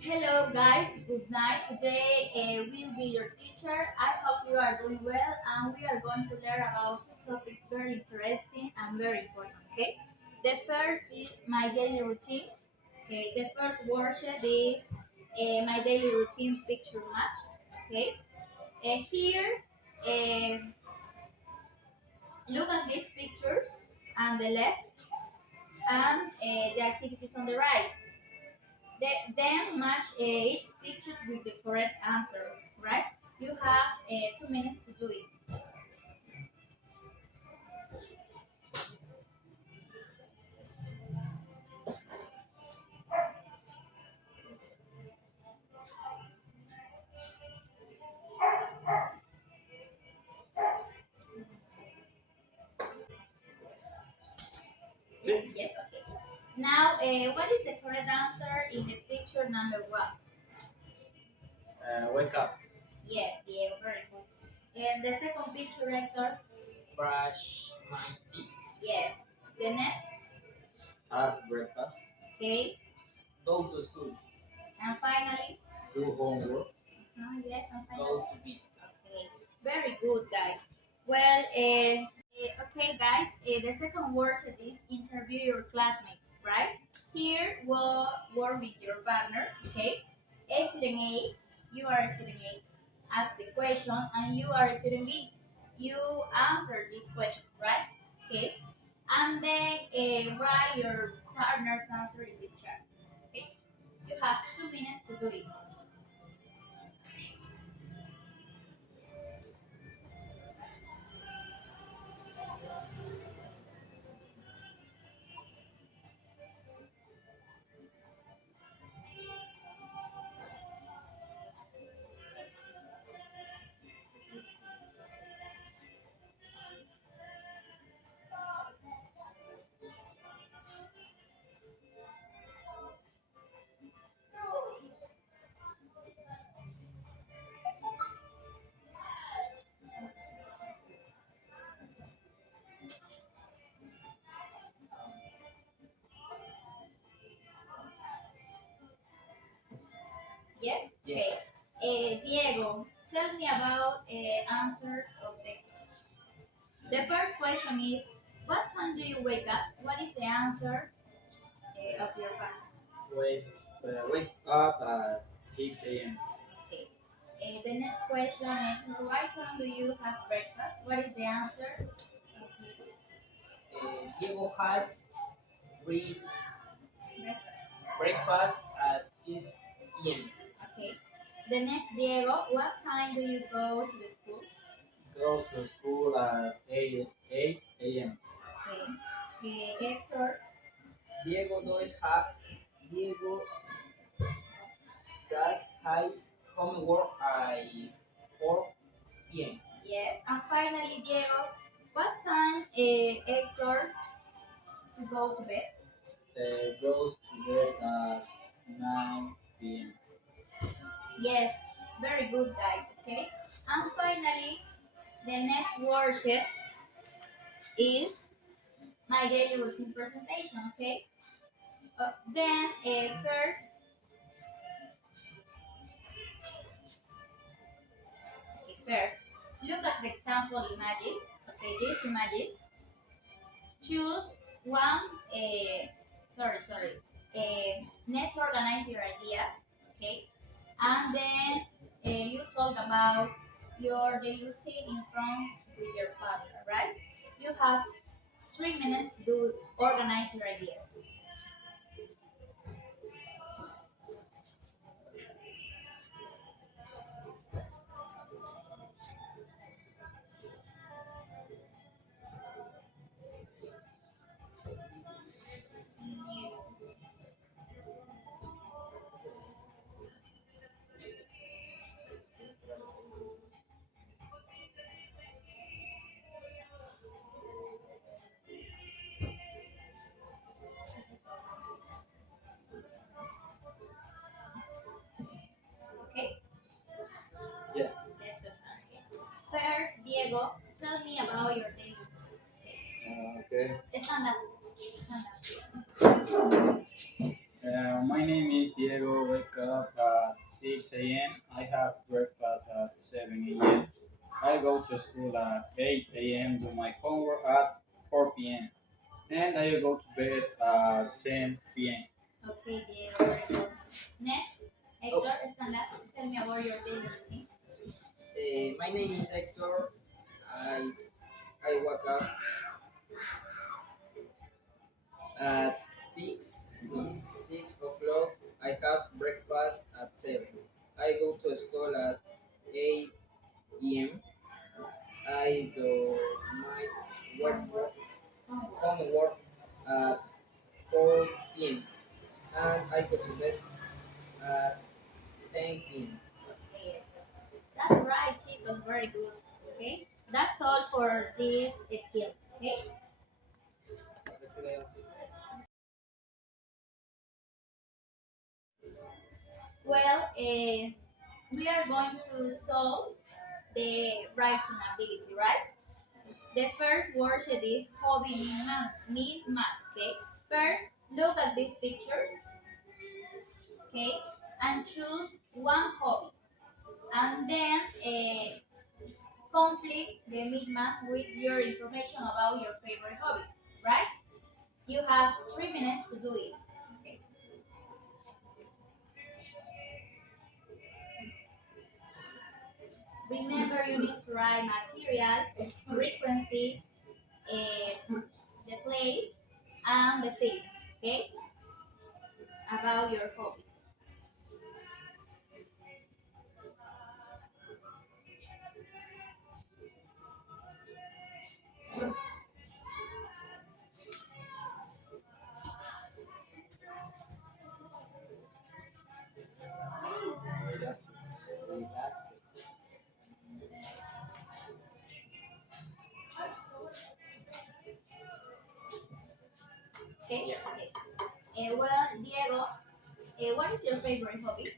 Hello guys, good night. Today will be your teacher. I hope you are doing well and we are going to learn about two topics very interesting and very important. Okay, the first is my daily routine. Okay, the first worksheet is my daily routine picture match. Okay, here uh, look at these pictures on the left and the activities on the right. Then match each picture with the correct answer, right? You have 2 minutes to do it. Yes, Sí. yes, okay. Now, what is the correct answer in the picture number one? Wake up, Yes, yeah, very good. And the second picture, Hector? brush my teeth, Yes. The next? have breakfast, Okay. go to school, And finally? do homework, Yes, and go finally? to bed. Okay, very good, guys. Well, okay, guys, the second worksheet is interview your classmate, right? Here, we'll work with your partner, okay? A student A, you are a student A, ask the question, and you are a student B. You answer this question, right? Okay, and then write your partner's answer in this chart. Okay, you have 2 minutes to do it. Yes? Yes. Okay. Diego, tell me about answer of the first question is, what time do you wake up? What is the answer of your partner? Wake up at 6 a.m. Okay. The next question is, what time do you have breakfast? What is the answer of your Diego has re- breakfast? breakfast at 6 p.m. Okay. The next, Diego, what time do you go to the school? Go to school at 8 a.m. Okay. Hector, Diego does have Diego does his homework at 4 p.m. yes. And finally, Diego, what time Hector to go to bed? Goes to bed at 9 p.m. Yes, very good, guys. Okay, and finally, the next worksheet is my daily routine presentation. Okay, then first, first, look at the example images. Okay, these images. Choose one. Sorry. Let's organize your ideas. Okay, and then you talk about your daily routine in front with your partner, right? You have 3 minutes to organize your ideas. Okay, Yeah. let's just start again. First, Diego, tell me about your daily routine. Okay. Okay, stand up. Stand up. My name is Diego. Wake up at 6 a.m. I have breakfast at 7 a.m. I go to school at 8 a.m. Do my homework at 4 p.m. And I go to bed at 10 p.m. Okay, Diego, very good. Next, Hector, stand up. Tell me about your daily routine. My name is Hector. I I wake up at 6 o'clock. I have breakfast at 7. I go to school at 8 a.m. I do my work, homework at 4 p.m. and I go to bed at 10 p.m. Okay, that's right, chicos, very good. Okay, that's all for this skill. Okay, well, we are going to solve the writing ability, right? The first worksheet is hobby mean math. Okay, first look at these pictures. Okay, and choose one hobby, and then complete the mid-math with your information about your favorite hobbies, right? You have 3 minutes to do it. Okay. Remember, you need to write materials, frequency, the place, and the feelings, okay, about your hobby. Relax, relax. Okay. Yeah. Okay. Well, Diego, what is your favorite hobby?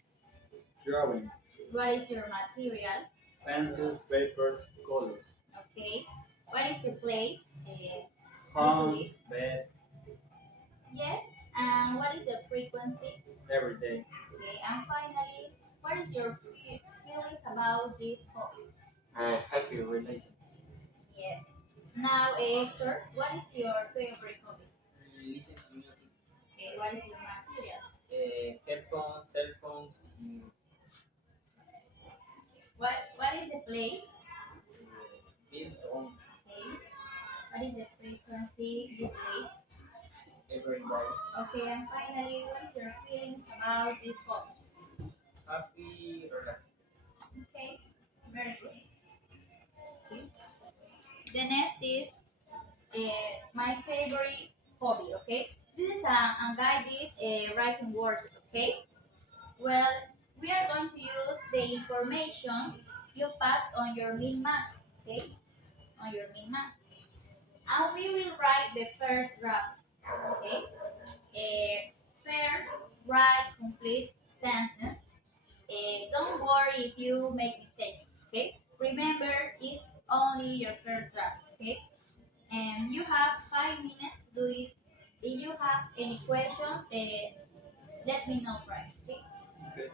Drawing, What is your materials? pencils, papers, colors. Okay. What is the place you do Home, it? bed, Yes. And what is the frequency? every day. Okay. And finally, what is your feelings about this hobby? Happy relation. Yes. Now, Hector, what is your favorite hobby? Listen to music. Okay. What is your materials? Headphones, cell phones, What is the place? build on Okay. What is the frequency you do it? every day. Okay. And finally, what is your feelings about this hobby? Happy, relaxed. Okay. Very good. Okay. The next is my favorite hobby. Okay. This is a unguided writing worksheet. Okay. Well, we are going to use the information you passed on your min math. Okay. On your min math. And we will write the first draft. Okay. First, write complete sentence. Don't worry if you make mistakes. Okay. Remember, it's only your first draft. Okay. And you have 5 minutes to do it. If you have any questions, let me know, right? Okay. Okay.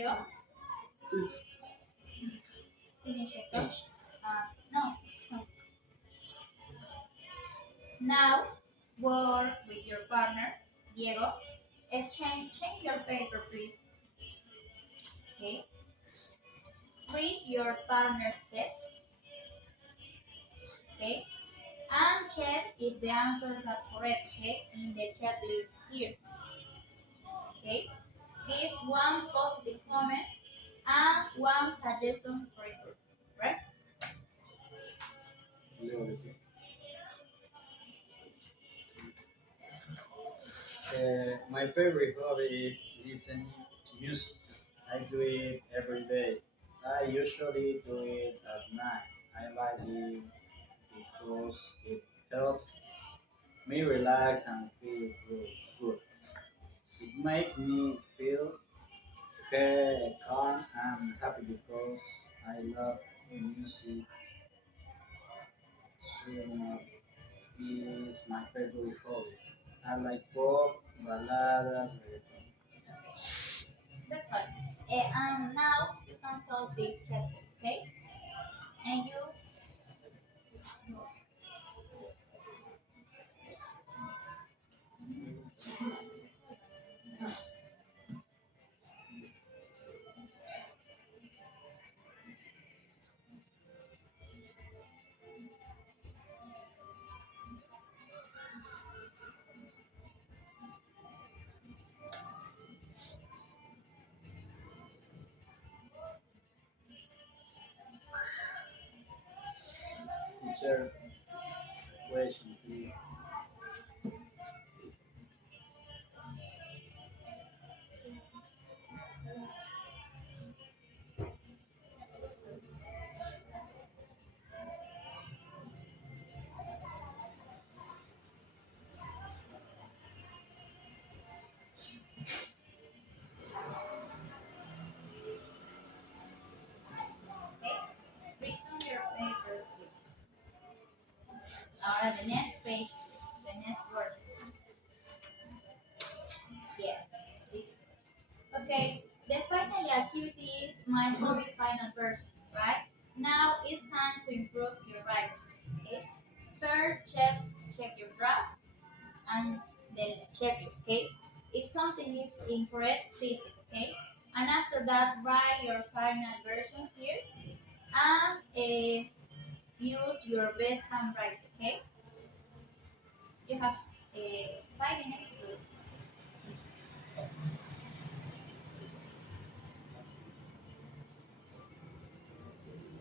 Diego, finish it. Go. Finish. No, no. Now, work with your partner, Diego. Change your paper, please. Okay. Read your partner's text. Okay. And check if the answers are correct. Okay. In the checklist here. Okay. Give one positive comment and one suggestion for improvement. Right? My favorite hobby is listening to music. I do it every day. I usually do it at night. I like it because it helps me relax and feel good. It makes me feel calm and happy because I love music so much. It's my favorite hobby. I like pop, baladas, reggaeton. That's all. And now you can solve these checklist. Okay. And you. Teacher, question please. Okay. Read on your papers, please. Now the next page, the next word. Yes. It's okay. The final activity is my hobby final version. Right? Now it's time to improve your writing. Okay. First, check your draft and then checklist. Okay. If something is incorrect, fix it. Okay. And after that, write your final version here and use your best handwriting. Okay. You have 5 minutes to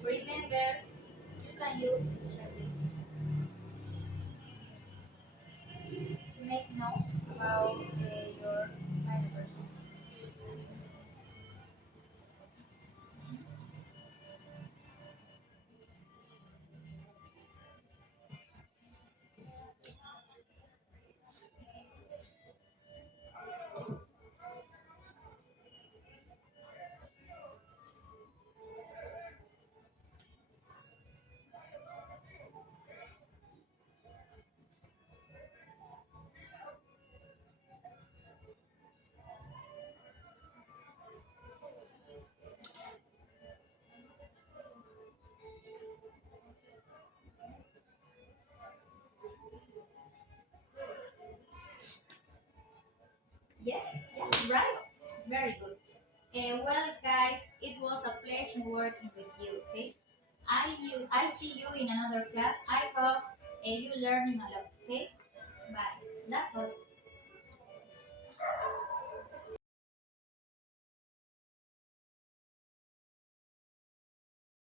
remember. You can use checklist to make notes about your final version. Yeah, yeah, right. Very good. Well, guys, it was a pleasure working with you. Okay, I see you in another class. I hope you learning a lot. Okay, bye. That's all.